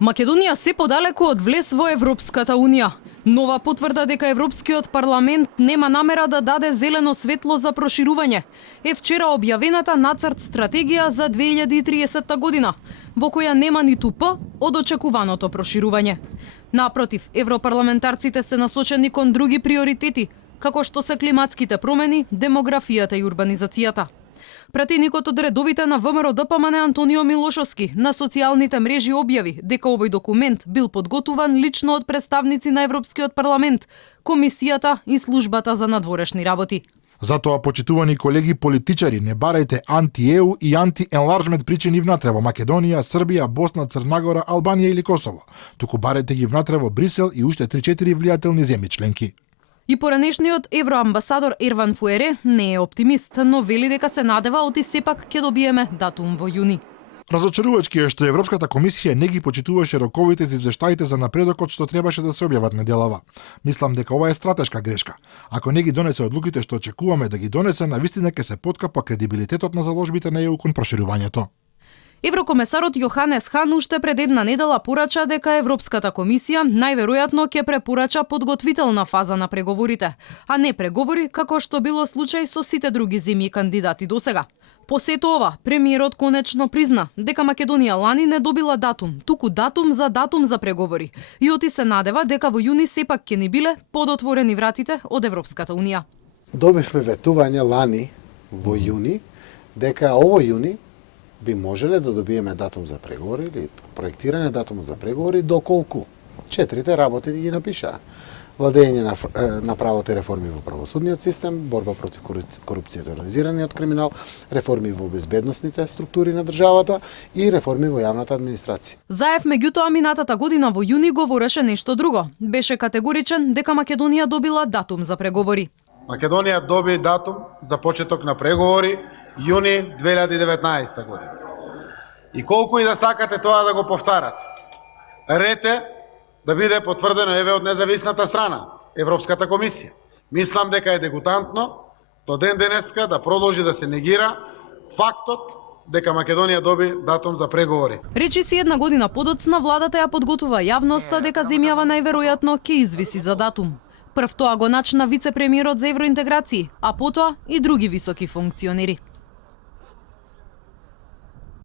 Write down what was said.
Македонија се подалеку од влез во Европската Унија. Нова потврда дека Европскиот парламент нема намера да даде зелено светло за проширување е вчера објавената нацрт стратегија за 2030 година, во која нема ниту П од очекуваното проширување. Напротив, европарламентарците се насочени кон други приоритети, како што се климатските промени, демографијата и урбанизацијата. Пратеникот од редовите на ВМРО ДПМН Антонио Милошовски на социјалните мрежи објави дека овој документ бил подготуван лично од представници на Европскиот парламент, Комисијата и Службата за надворешни работи. Затоа, почитувани колеги политичари, не барајте анти-ЕУ и анти-енларжмент причини внатре во Македонија, Србија, Босна, Црнагора, Албанија или Косово. Туку барајте ги внатре во Брисел и уште 3-4 влијателни земји членки. И поранешниот евроамбасадор Ерван Фуере не е оптимист, но вели дека се надева оти сепак ќе добиеме датум во јуни. Разочарувачки е што Европската комисија не ги почитуваше роковите за извештаите за напредокот што требаше да се објават неделава. Мислам дека ова е стратешка грешка. Ако не ги донесе одлуките што очекуваме да ги донесе, навистина ќе се поткапа кредибилитетот на заложбите на ЕУ кон проширувањето. Еврокомесарот Јоханес Хан уште пред една недела порача дека Европската комисија најверојатно ќе препорача подготвителна фаза на преговорите, а не преговори како што било случај со сите други земји кандидати досега. По сето ова, премиерот конечно призна дека Македонија лани не добила датум, туку датум за преговори. И оти се надева дека во јуни сепак ќе ни биле подотворени вратите од Европската Унија. Добивме ветување лани во јуни дека овој јуни би можеле да добиеме датум за преговори или проектирање датум за преговори доколку 4 работи ги напишаа. Владење на правото и реформи во правосудниот систем, борба против корупцијата и организираниот криминал, реформи во безбедносните структури на државата и реформи во јавната администрација. Заев меѓутоа минатата година во јуни говореше нешто друго. Беше категоричен дека Македонија добила датум за преговори. Македонија доби датум за почеток на преговори јуни 2019 година. И колку и да сакате тоа да го повтарате, рете да биде потврдено еве од независната страна, Европската комисија. Мислам дека е дегутантно до ден денеска да продолжи да се негира фактот дека Македонија доби датум за преговори. Речи си една година подоцна, владата ја подготува јавноста дека земјава најверојатно ќе извиси за датум. Прв тоа го начна вице-премиерот за евроинтеграции, а потоа и други високи функционери.